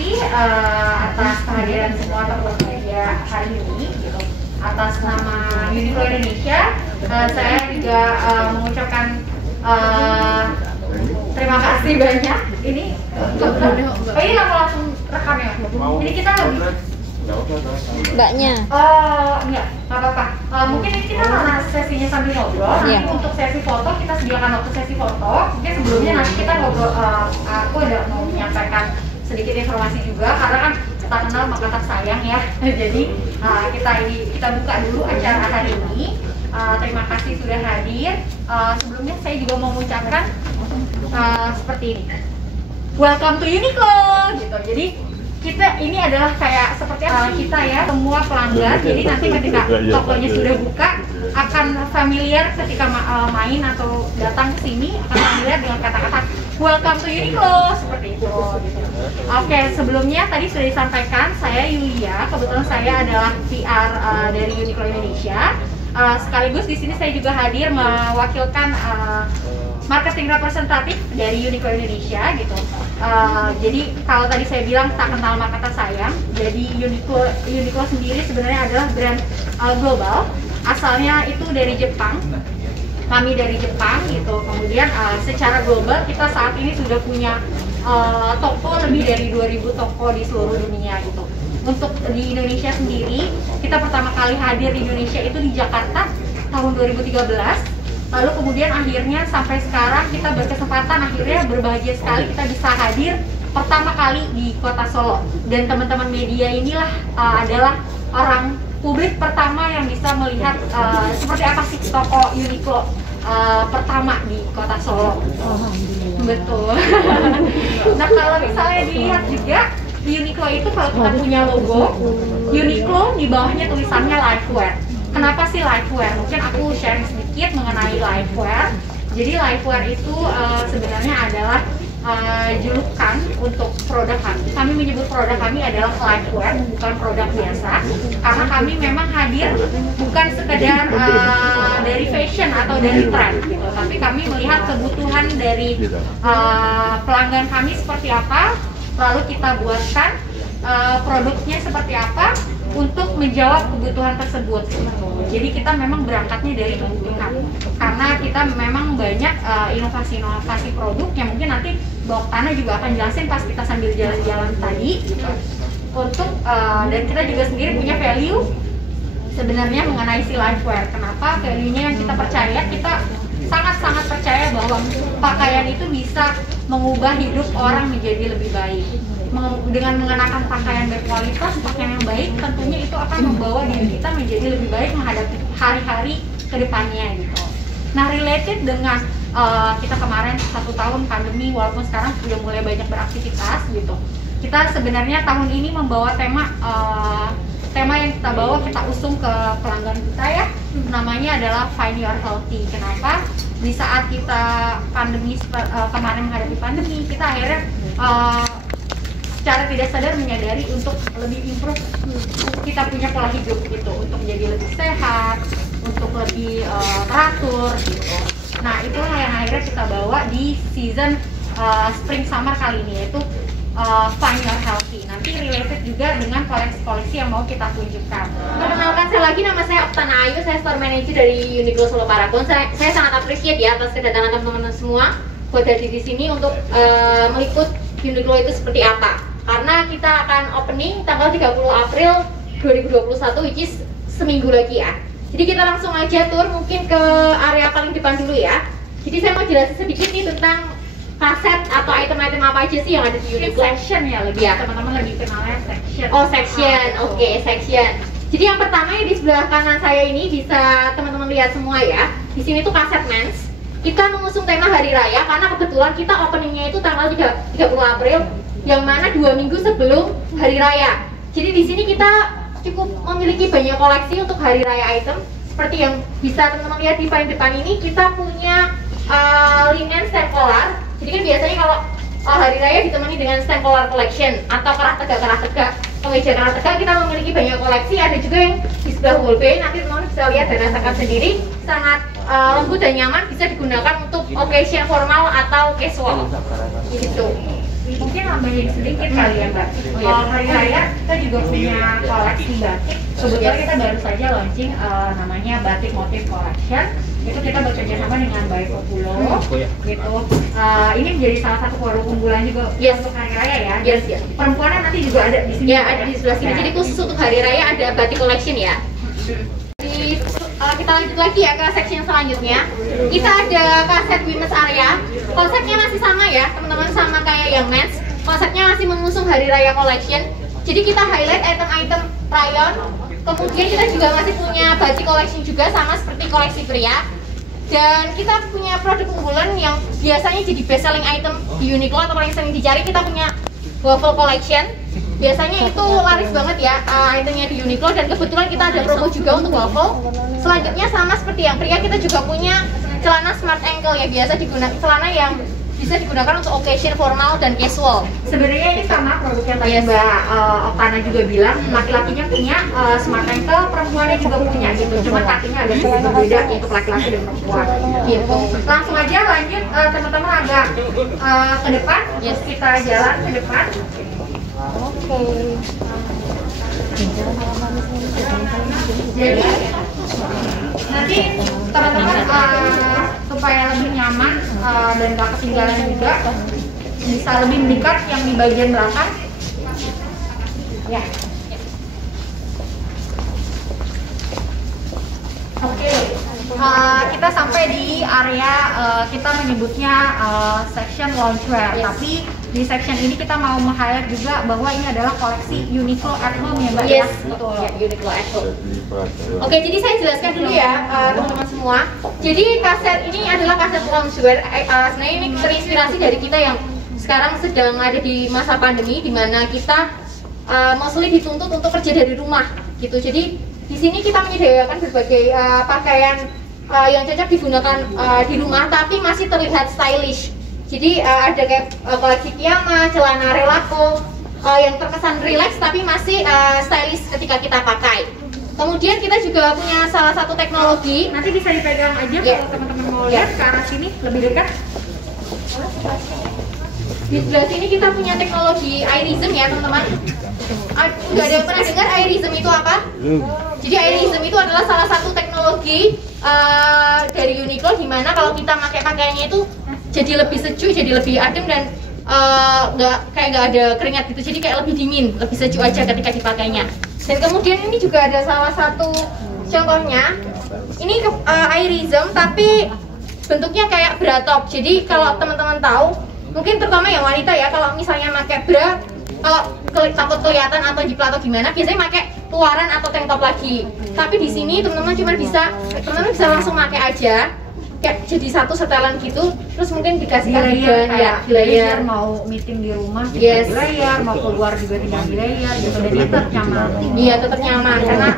kasih atas kehadiran semua teman media hari ini gitu. Atas nama Uniqlo Indonesia, saya juga mengucapkan terima kasih banyak. Ini langsung rekam ya. Ini kita lebih mbaknya. Enggak apa-apa. Mungkin ini kita karena sesinya sambil ngobrol. Nanti untuk sesi foto kita sediakan waktu sesi foto. Mungkin sebelumnya nanti kita ngobrol. Aku ada mau menyampaikan sedikit informasi juga karena kan tak kenal maka tak sayang ya. Jadi kita buka dulu acara hari ini. Terima kasih sudah hadir. Sebelumnya saya juga mau mengucapkan seperti ini. Welcome to Uniqlo gitu. Jadi kita ini adalah kayak seperti kita ya, semua pelanggan. Jadi nanti ketika tokonya sudah buka akan familiar ketika main atau datang ke sini akan familiar dengan kata-kata welcome to Uniqlo seperti itu. Gitu. Oke, sebelumnya tadi sudah disampaikan saya Yulia, kebetulan saya adalah PR dari Uniqlo Indonesia. Sekaligus di sini saya juga hadir mewakilkan marketing representatif dari Uniqlo Indonesia gitu. Jadi kalau tadi saya bilang tak kenal maka tak sayang. Jadi Uniqlo sendiri sebenarnya adalah brand global. Asalnya itu dari Jepang. Kami dari Jepang gitu. Kemudian secara global kita saat ini sudah punya toko lebih dari 2000 toko di seluruh dunia gitu. Untuk di Indonesia sendiri, kita pertama kali hadir di Indonesia itu di Jakarta tahun 2013. Lalu kemudian akhirnya sampai sekarang kita berkesempatan akhirnya berbahagia sekali kita bisa hadir pertama kali di Kota Solo. Dan teman-teman media inilah adalah orang publik pertama yang bisa melihat seperti apa sih toko Uniqlo pertama di Kota Solo. Betul. Nah kalau misalnya dilihat juga Uniqlo itu kalau kita punya logo Uniqlo di bawahnya tulisannya Lifewear. Kenapa sih Lifewear? Mungkin aku sharing sedikit mengenai Lifewear. Jadi Lifewear itu sebenarnya adalah julukan untuk produk kami. Kami menyebut produk kami adalah Lifewear, bukan produk biasa. Karena kami memang hadir bukan sekedar dari fashion atau dari tren gitu. Tapi kami melihat kebutuhan dari pelanggan kami seperti apa, lalu kita buatkan produknya seperti apa untuk menjawab kebutuhan tersebut. Jadi kita memang berangkatnya dari kebutuhan karena kita memang banyak inovasi-inovasi produk yang mungkin nanti Mbak Oktana juga akan jelasin pas kita sambil jalan-jalan tadi gitu. Untuk dan kita juga sendiri punya value sebenarnya mengenai si Lifewear. Kenapa value-nya yang kita percaya? Kita sangat-sangat percaya bahwa pakaian itu bisa mengubah hidup orang menjadi lebih baik. Dengan mengenakan pakaian berkualitas, pakaian yang baik, tentunya itu akan membawa diri kita menjadi lebih baik menghadapi hari-hari ke depannya gitu. Nah, related dengan kita kemarin 1 tahun pandemi, walaupun sekarang sudah mulai banyak beraktivitas gitu. Kita sebenarnya tahun ini membawa tema yang kita bawa, kita usung ke pelanggan kita ya. Namanya adalah Find Your Healthy. Kenapa? Di saat kita pandemi kemarin menghadapi pandemi, kita akhirnya secara tidak sadar menyadari untuk lebih improve kita punya pola hidup gitu, untuk jadi lebih sehat, untuk lebih teratur gitu. Nah itulah yang akhirnya kita bawa di season spring summer kali ini, yaitu Find Your Healthy. Nanti related juga dengan koleksi-koleksi yang mau kita tunjukkan. Perkenalkan saya lagi, nama saya Oktana Ayu, saya store manager dari Uniqlo Solo Paragon. Saya sangat appreciate ya atas kedatangan teman-teman semua buat hadir di sini untuk meliput Uniqlo itu seperti apa. Karena kita akan opening tanggal 30 April 2021, which is seminggu lagi ya. Jadi kita langsung aja tur mungkin ke area paling depan dulu ya. Jadi saya mau jelasin sedikit nih tentang kaset atau item-item apa aja sih yang ada di Uniqlo. Section ya lebih ya. Teman-teman lebih kenalnya section. Oh section, oke, section. Jadi yang pertama ya di sebelah kanan saya ini bisa teman-teman lihat semua ya. Di sini tuh kaset mens. Kita mengusung tema Hari Raya karena kebetulan kita openingnya itu tanggal 30 April, yang mana 2 minggu sebelum Hari Raya. Jadi di sini kita cukup memiliki banyak koleksi untuk Hari Raya item. Seperti yang bisa teman-teman lihat di paling depan ini, kita punya linen stem collar. Jadi kan biasanya kalau Hari Raya ditemani dengan stem collar collection atau kerah tegak, kemeja kerah tegak, kita memiliki banyak koleksi. Ada juga yang di sebelah wallbay, nanti teman-teman bisa lihat dan rasakan sendiri. Sangat lembut dan nyaman, bisa digunakan untuk occasion formal atau casual gitu. Mungkin nambahin sedikit kali ya Mbak. Hari Raya kita juga punya koleksi batik. Kebetulan kita baru saja launching namanya Batik Motif Collection. Itu kita bekerja sama dengan Baik Populo gitu. Ini menjadi salah satu produk unggulan juga untuk Hari Raya ya. Perempuannya nanti juga ada di sini. Ya, ada di sebelah sini. Jadi khusus untuk Hari Raya ada Batik Collection ya. Kita lanjut lagi ya ke section selanjutnya. Kita ada kaset women's area. Konsepnya masih sama ya teman-teman, sama kayak yang men's. Konsepnya masih mengusung Hari Raya Collection. Jadi kita highlight item-item rayon. Kemudian kita juga masih punya batik collection juga sama seperti koleksi pria. Dan kita punya produk unggulan yang biasanya jadi best selling item di Uniqlo atau paling sering dicari. Kita punya waffle collection. Biasanya itu laris banget ya itemnya di Uniqlo, dan kebetulan kita ada promo juga untuk waffle. Selanjutnya sama seperti yang pria, kita juga punya celana smart ankle ya, biasa digunakan celana yang bisa digunakan untuk occasion formal dan casual. Sebenarnya ini sama produknya tadi Mbak Oktana juga bilang, laki-lakinya punya smart ankle, perempuannya juga punya gitu. Cuma kakinya agak sedikit berbeda untuk laki-laki dan perempuan. Gitu. Langsung aja lanjut teman-teman agak ke depan. Kita jalan ke depan. Jadi nanti teman-teman supaya lebih nyaman dan gak ketinggalan juga, bisa lebih mendekat yang di bagian belakang ya. Oke, kita sampai di area kita menyebutnya section loungewear, tapi di section ini kita mau meng-highlight juga bahwa ini adalah koleksi Uniqlo at Home ya Mbak. Yes, betul. Ya, Uniqlo at Home. Oke, jadi saya jelaskan dulu ya teman-teman semua. Jadi kaset ini adalah kaset loungewear. Sebenarnya ini terinspirasi dari kita yang sekarang sedang ada di masa pandemi, di mana kita mostly dituntut untuk kerja dari rumah gitu. Jadi di sini kita menyediakan berbagai pakaian yang cocok digunakan di rumah tapi masih terlihat stylish. Jadi ada kayak koleksi piyama, celana relaxo yang terkesan relax tapi masih stylish ketika kita pakai. Kemudian kita juga punya salah satu teknologi. Nanti bisa dipegang aja kalau teman-teman mau lihat ke arah sini lebih dekat. Di sebelah sini kita punya teknologi irism ya teman-teman. Udah ada yang pernah dengar irism itu apa? Jadi irism itu adalah salah satu teknologi dari Uniqlo, dimana kalau kita pakai pakaiannya itu jadi lebih sejuk, jadi lebih adem, dan nggak ada keringat gitu, jadi kayak lebih dingin, lebih sejuk aja ketika dipakainya. Dan kemudian ini juga ada salah satu contohnya, ini irism tapi bentuknya kayak bra top. Jadi kalau teman-teman tahu, mungkin terutama yang wanita ya, kalau misalnya pakai bra, kalau takut kelihatan atau jiplak atau gimana, biasanya pakai luaran atau tank top lagi. Tapi di sini teman-teman cuma bisa langsung pakai aja, kayak jadi satu setelan gitu, terus mungkin dikasih cardigan ya, di layer. Mau meeting di rumah juga di layer, mau keluar juga tinggal di layer gitu, dan tetap nyaman. Iya, tetap nyaman karena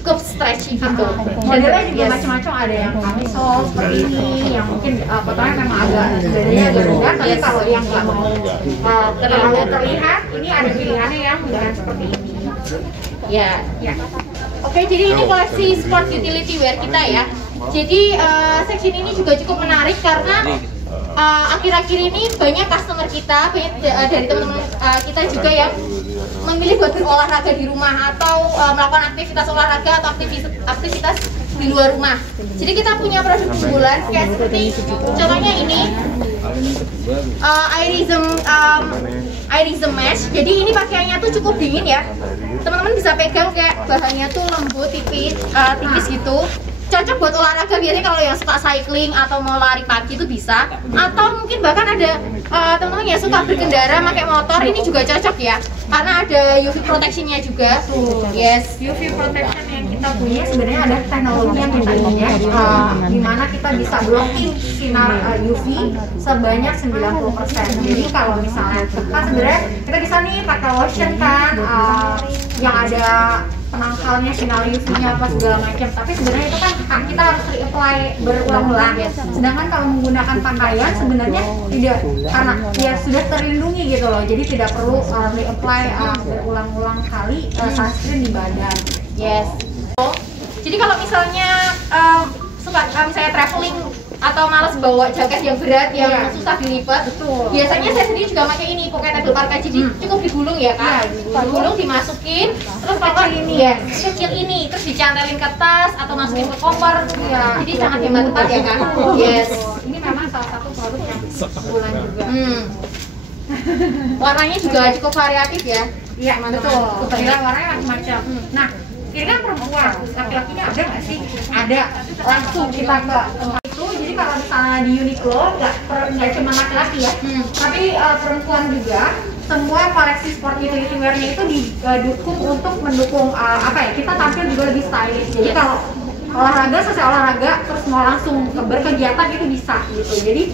cukup stretchy gitu. Modelnya juga macam-macam, ada yang camisole seperti ini, yang mungkin potongannya memang agak dadanya agak rendah, tapi kalau yang nggak mau terlalu terlihat, ini ada pilihannya yang model seperti ini. Ya. Oke, jadi ini koleksi sport utility wear kita ya. Jadi section ini juga cukup menarik karena akhir-akhir ini banyak customer kita, banyak dari teman-teman kita juga yang memilih buat berolahraga di rumah atau melakukan aktivitas olahraga atau aktivitas di luar rumah. Jadi kita punya produk unggulan kayak seperti contohnya ini irism mesh. Jadi ini pakaiannya tuh cukup dingin ya. Teman-teman bisa pegang kayak bahannya tuh lembut, tipis gitu. Cocok buat olahraga, biasanya kalau yang suka cycling atau mau lari pagi itu bisa, atau mungkin bahkan ada teman-teman yang suka berkendara pakai motor, ini juga cocok ya karena ada UV protectionnya juga. Yes, UV protection yang kita punya sebenarnya ada teknologi yang kita punya, dimana kita bisa blocking sinar UV sebanyak 90%. Jadi kalau misalnya sebenarnya kita bisa nih pakai lotion kan yang ada penangkalnya, sinar UV-nya apa segala macam, tapi sebenarnya itu kan kita harus reapply berulang-ulang. Sedangkan kalau menggunakan pakaian sebenarnya tidak, karena ya sudah terlindungi gitu loh, jadi tidak perlu reapply berulang-ulang kali sunscreen di badan. Yes. Jadi kalau misalnya suka misalnya traveling atau males bawa jaket yang berat yang susah dilipat. Betul. Biasanya saya sendiri juga pakai ini pocketable parka, jadi cukup digulung ya kan, digulung dimasukin, terus kecil ini ya, kecil ini, terus dicantelin ke tas atau masukin ke koper, jadi sangat hemat tempat ya kan. Yes. Ini memang salah satu produk yang unggulan juga. Warnanya juga cukup variatif ya. Iya, betul. Warnanya macam-macam. Nah, ini kan perempuan, laki-lakinya ada nggak sih? Ada. Langsung kita ke tempat itu. Jadi kalau misalnya di Uniqlo nggak cuma laki-laki ya, tapi perempuan juga. Semua koleksi sport utility wear-nya itu didukung untuk mendukung kita tampil juga lebih stylish. Jadi kalau olahraga, selesai olahraga terus mau langsung berkegiatan itu bisa gitu. Jadi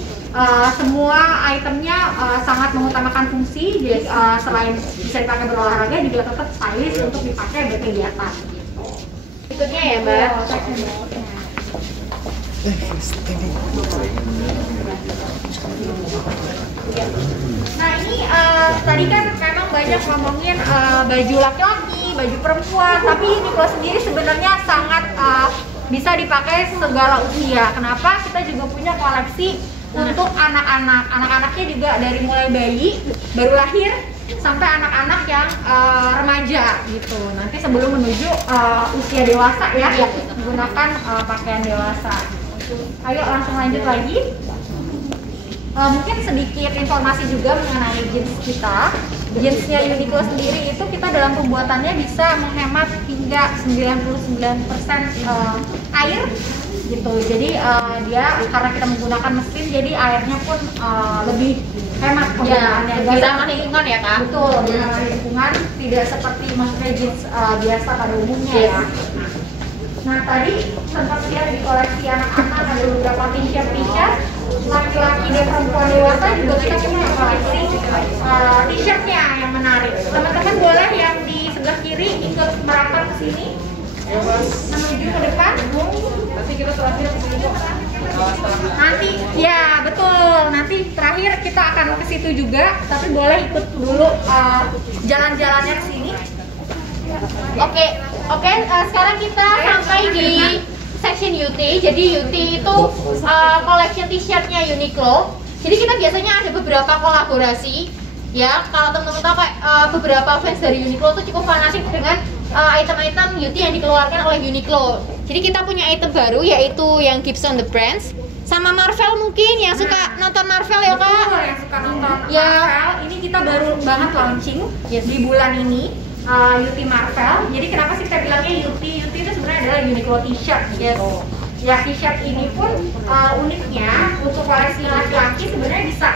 semua itemnya sangat mengutamakan fungsi. Jadi selain bisa dipakai berolahraga juga tetap stylish untuk dipakai berkegiatan. Berikutnya ya Mbak. Nah ini tadi kan memang banyak ngomongin baju laki-laki, baju perempuan, tapi Uniqlo sendiri sebenarnya sangat bisa dipakai segala usia. Kenapa? Kita juga punya koleksi untuk anak-anak. Anak-anaknya juga dari mulai bayi baru lahir sampai anak-anak yang remaja gitu. Nanti sebelum menuju usia dewasa ya, menggunakan pakaian dewasa. Ayo langsung lanjut lagi. Mungkin sedikit informasi juga mengenai jeans kita. Jeansnya Uniqlo sendiri itu kita dalam pembuatannya bisa menghemat hingga 99% air gitu. Jadi dia karena kita menggunakan mesin, jadi airnya pun lebih hemat penggunaannya. Lebih ramah lingkungan ya Kak? Betul, lebih ramah lingkungan, tidak seperti maksudnya jeans biasa pada umumnya ya. Nah tadi sempat lihat di koleksi anak-anak ada beberapa t-shirt, laki-laki dan perempuan dewasa juga kita punya koleksi t-shirtnya yang menarik. Teman-teman boleh yang di sebelah kiri ikut merapat ke sini, menuju ke depan. Nanti kita terakhir nanti ya betul, nanti terakhir kita akan ke situ juga, tapi boleh ikut dulu jalan-jalannya ke sini. Oke, sekarang kita sampai di section UT. Jadi UT itu collection t-shirtnya Uniqlo. Jadi kita biasanya ada beberapa kolaborasi. Ya, kalau teman-teman tahu beberapa fans dari Uniqlo tuh cukup fanatik dengan item-item UT yang dikeluarkan oleh Uniqlo. Jadi kita punya item baru yaitu yang Gibson The Brands. Sama Marvel mungkin yang suka nonton Marvel ya Kak? Betul, yang suka nonton Marvel. Ini kita baru banget launching di bulan ini. UT Marvel. Jadi kenapa sih kita bilangnya UT? UT itu sebenarnya adalah Uniqlo t-shirt gitu. Ya t-shirt ini pun uniknya untuk koleksi laki-laki sebenarnya bisa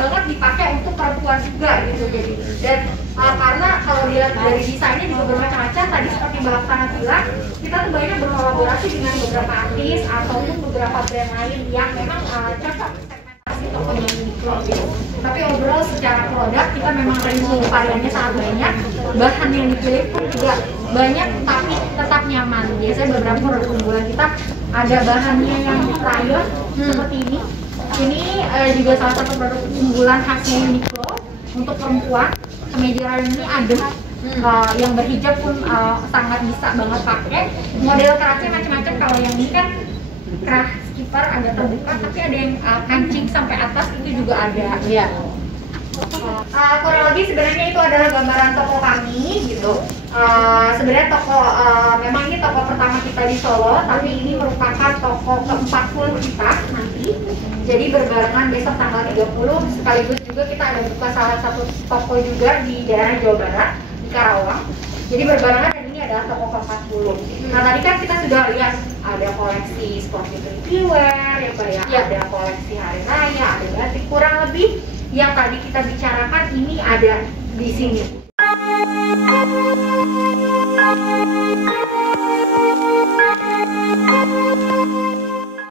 banget dipakai untuk perempuan juga gitu. Jadi dan karena kalau dilihat dari desainnya juga bermacam-macam. Tadi seperti Mbak Oksana bilang, kita tuh banyak berkolaborasi dengan beberapa artis ataupun beberapa brand lain yang memang cocok segmentasi tokonya Uniqlo gitu. Tapi overall secara produk kita memang range variannya sangat banyak. Bahan yang dipilih pun juga banyak tapi tetap nyaman. Biasanya beberapa produk unggulan kita ada bahannya yang rayon seperti ini. Ini juga salah satu produk unggulan khasnya Uniqlo untuk perempuan. Kemeja rayon ini adem. Yang berhijab pun sangat bisa banget pakai. Model kerasnya macam-macam. Kalau yang ini kan keras skipper agak terbuka, tapi ada yang kancing sampai atas itu juga ada. Iya. Kurang lebih sebenarnya itu adalah gambaran toko kami gitu. Sebenarnya toko memang ini toko pertama kita di Solo, tapi ini merupakan toko ke-40 kita nanti. Jadi berbarengan besok tanggal 30, sekaligus juga kita ada buka salah satu toko juga di daerah Jawa Barat, di Karawang. Jadi berbarengan dan ini adalah toko ke-40. Nah tadi kan kita sudah lihat ada koleksi sport utility wear, ada koleksi hari raya, ada batik. Kurang lebih yang tadi kita bicarakan ini ada di sini.